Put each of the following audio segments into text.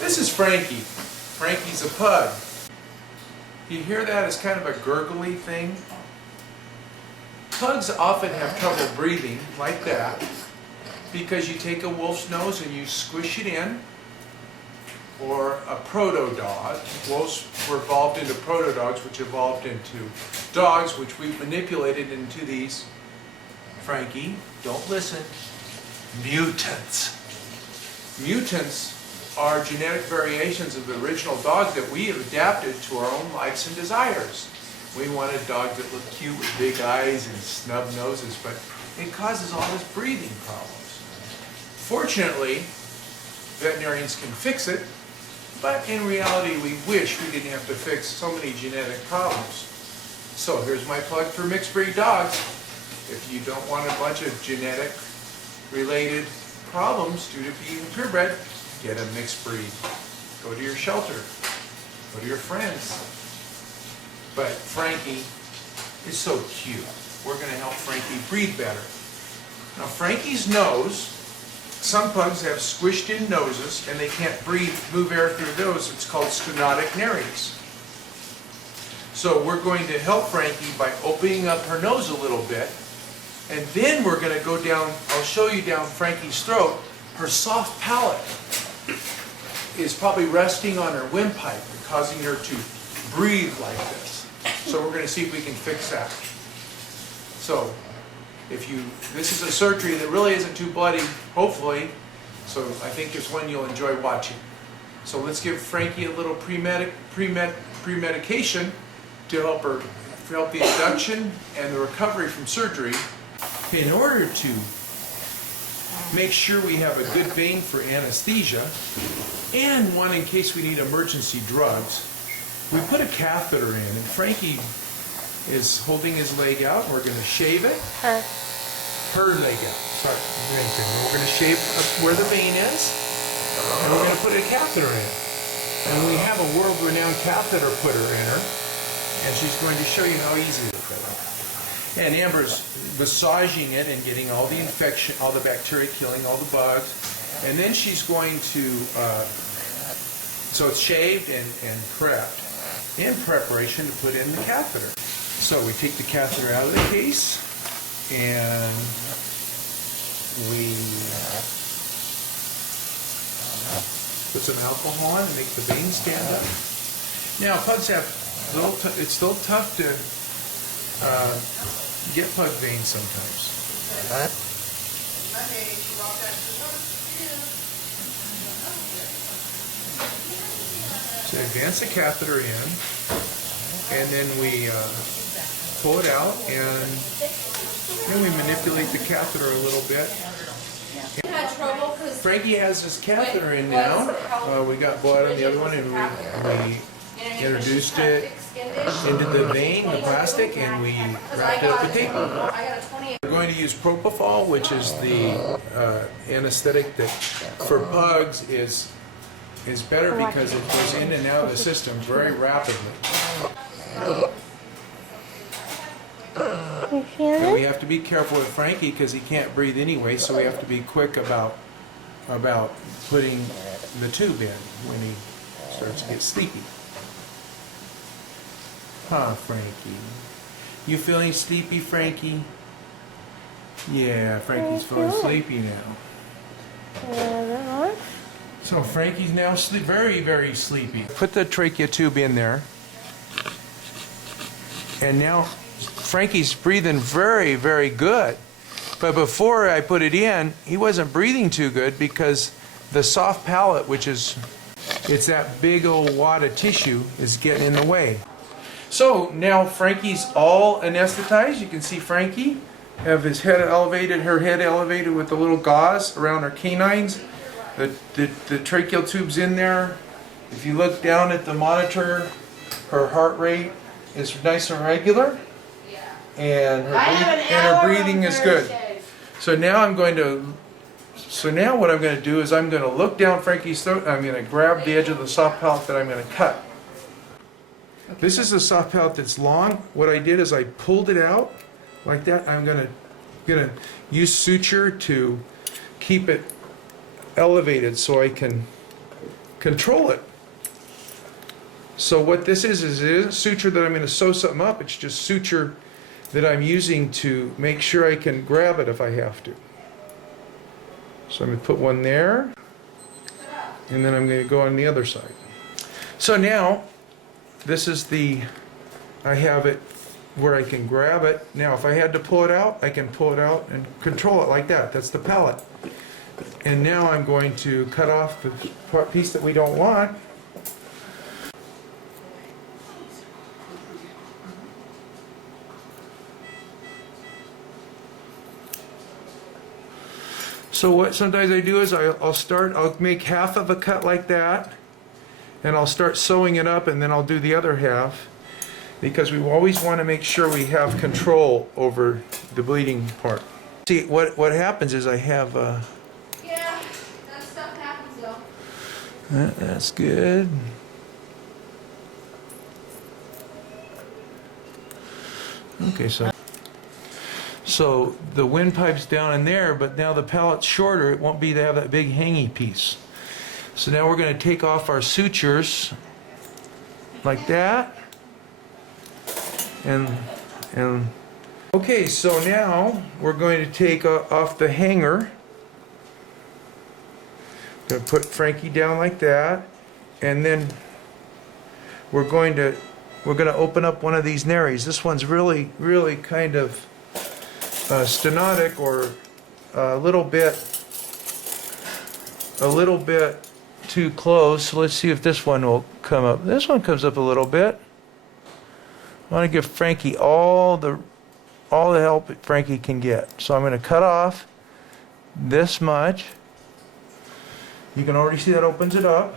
This is Frankie. Frankie's a pug. You hear that as kind of a gurgly thing? Pugs often have trouble breathing like that because you take a wolf's nose and you squish it in, or a proto-dog. Wolves were evolved into proto-dogs, which evolved into dogs, which we manipulated into these, Frankie, don't listen, mutants. Mutants are genetic variations of the original dog that we have adapted to our own likes and desires. We wanted dogs that look cute with big eyes and snub noses, but it causes all this breathing problems. Fortunately, veterinarians can fix it, but in reality we wish we didn't have to fix so many genetic problems. So here's my plug for mixed breed dogs. If you don't want a bunch of genetic related problems due to being purebred, get a mixed breed. Go to your shelter. Go to your friends. But Frankie is so cute. We're going to help Frankie breathe better. Now Frankie's nose, some pugs have squished in noses and they can't breathe, move air through those. It's called stenotic nares. So we're going to help Frankie by opening up her nose a little bit. And then we're going to go down, I'll show you down Frankie's throat. Her soft palate is probably resting on her windpipe and causing her to breathe like this. So we're going to see if we can fix that. So this is a surgery that really isn't too bloody, hopefully, so I think it's one you'll enjoy watching. So let's give Frankie a little pre-medication to help the induction and the recovery from surgery. In order to make sure we have a good vein for anesthesia and one in case we need emergency drugs, we put a catheter in, and Frankie is holding his leg out. We're going to shave it. Her leg out. Sorry. We're going to shave up where the vein is, and we're going to put a catheter in it. And we have a world-renowned catheter putter in her, and she's going to show you how easy it is. And Amber's massaging it and getting all the infection, all the bacteria, killing all the bugs. And then she's going to, so it's shaved and prepped in preparation to put in the catheter. So we take the catheter out of the case and we put some alcohol on and make the vein stand up. Now pugs have it's still tough to get pug veins sometimes. So advance the catheter in, and then we pull it out, and then we manipulate the catheter a little bit. Frankie has his catheter in now. We got blood on the other one, and we introduced it into the vein, the plastic, and we wrapped it up with tape. We're going to use propofol, which is the anesthetic that for pugs is better because it goes in and out of the system very rapidly. And we have to be careful with Frankie because he can't breathe anyway, so we have to be quick about putting the tube in when he starts to get sleepy. Huh, Frankie? You feeling sleepy, Frankie? Yeah, Frankie's feeling sleepy now. So Frankie's now very, very sleepy. Put the trachea tube in there. And now Frankie's breathing very, very good. But before I put it in, he wasn't breathing too good because the soft palate, which is, it's that big old wad of tissue, is getting in the way. So now Frankie's all anesthetized. You can see Frankie have his head elevated, her head elevated with the little gauze around her canines. The tracheal tube's in there. If you look down at the monitor, her heart rate is nice and regular, and her breathing is good. So now what I'm going to do is I'm going to look down Frankie's throat. And I'm going to grab the edge of the soft palate that I'm going to cut. This is the soft palate that's long. What I did is I pulled it out like that. I'm going to use suture to keep it elevated so I can control it. So what this is it isn't suture that I'm going to sew something up, it's just suture that I'm using to make sure I can grab it if I have to. So I'm going to put one there, and then I'm going to go on the other side. So now, this is I have it where I can grab it. Now if I had to pull it out, I can pull it out and control it like that. That's the pellet. And now I'm going to cut off the piece that we don't want. So what sometimes I do is I'll make half of a cut like that, and I'll start sewing it up, and then I'll do the other half, because we always want to make sure we have control over the bleeding part. See, what happens is I have yeah, that stuff happens though. that's good. Okay, so the windpipe's down in there, but now the pellet's shorter, it won't be to have that big hangy piece. So now we're going to take off our sutures like that. And okay, so now we're going to take off the hanger. Going to put Frankie down like that, and then we're going to open up one of these nares. This one's really kind of stenotic, or a little bit too close. So let's see if this one will come up. This one comes up a little bit. I want to give Frankie all the help Frankie can get. So I'm going to cut off this much. You can already see that opens it up.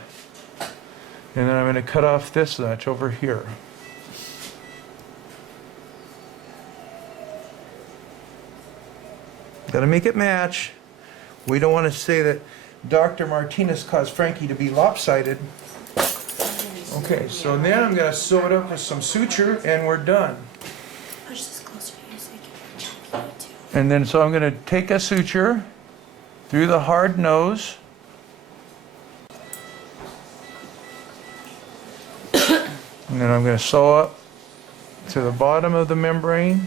And then I'm going to cut off this much over here. Got to make it match. We don't want to say that Dr. Martinez caused Frankie to be lopsided. Okay, so then I'm going to sew it up with some suture, and we're done. Push this closer to you so you can help you too. And then so I'm going to take a suture through the hard nose. And then I'm going to sew up to the bottom of the membrane.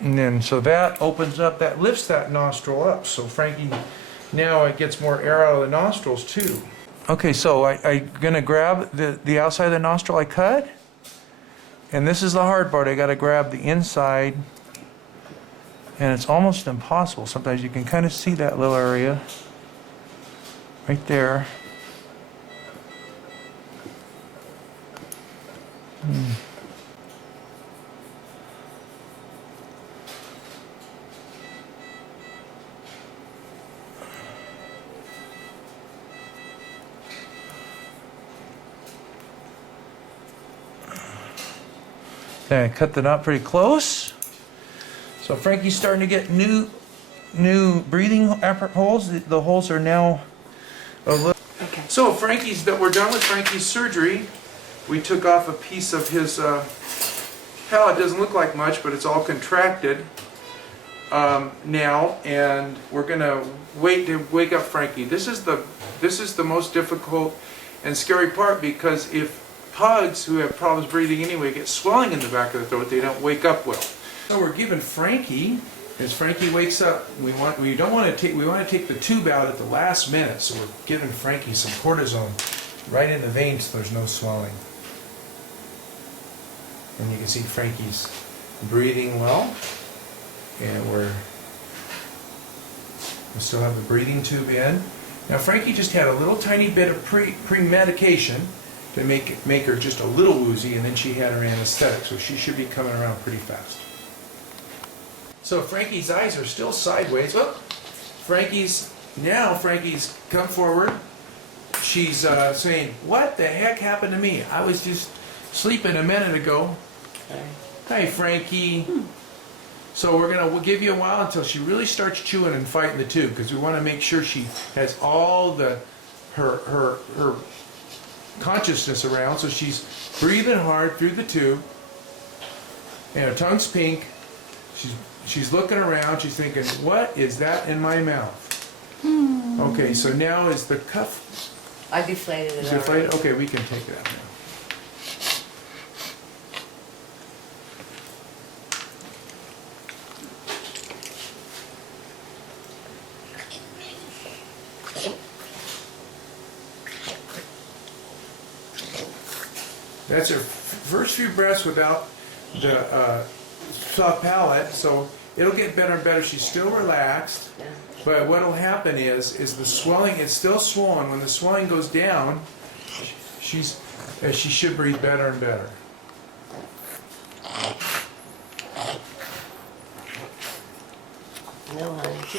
And then, so that opens up, that lifts that nostril up. So Frankie, now it gets more air out of the nostrils too. Okay, so I'm gonna grab the outside of the nostril I cut. And this is the hard part. I gotta grab the inside. And it's almost impossible. Sometimes you can kind of see that little area right there. Then I cut the knot pretty close. So Frankie's starting to get new breathing holes. The holes are now a little. Okay. So we're done with Frankie's surgery. We took off a piece of his palate. Doesn't look like much, but it's all contracted now, and we're gonna wait to wake up Frankie. This is the most difficult and scary part, because if pugs who have problems breathing anyway get swelling in the back of the throat, they don't wake up well. So we're giving Frankie, as Frankie wakes up, we want to take the tube out at the last minute. So we're giving Frankie some cortisone right in the veins so there's no swelling. And you can see Frankie's breathing well, and we still have the breathing tube in. Now Frankie just had a little tiny bit of pre-medication to make her just a little woozy, and then she had her anesthetic, so she should be coming around pretty fast. So Frankie's eyes are still sideways. Oh, Frankie's come forward. She's saying, "What the heck happened to me? I was just sleeping a minute ago." Hi, Frankie. So we'll give you a while until she really starts chewing and fighting the tube, because we want to make sure she has all her consciousness around, so she's breathing hard through the tube, and her tongue's pink. She's looking around, she's thinking, what is that in my mouth? Okay, so now is the cuff, I deflated it is it already. inflated? Okay, we can take it out now. That's her first few breaths without the soft palate, so it'll get better and better. She's still relaxed, Yeah. but what'll happen is the swelling, it's still swollen. When the swelling goes down, she should breathe better and better. No, honey.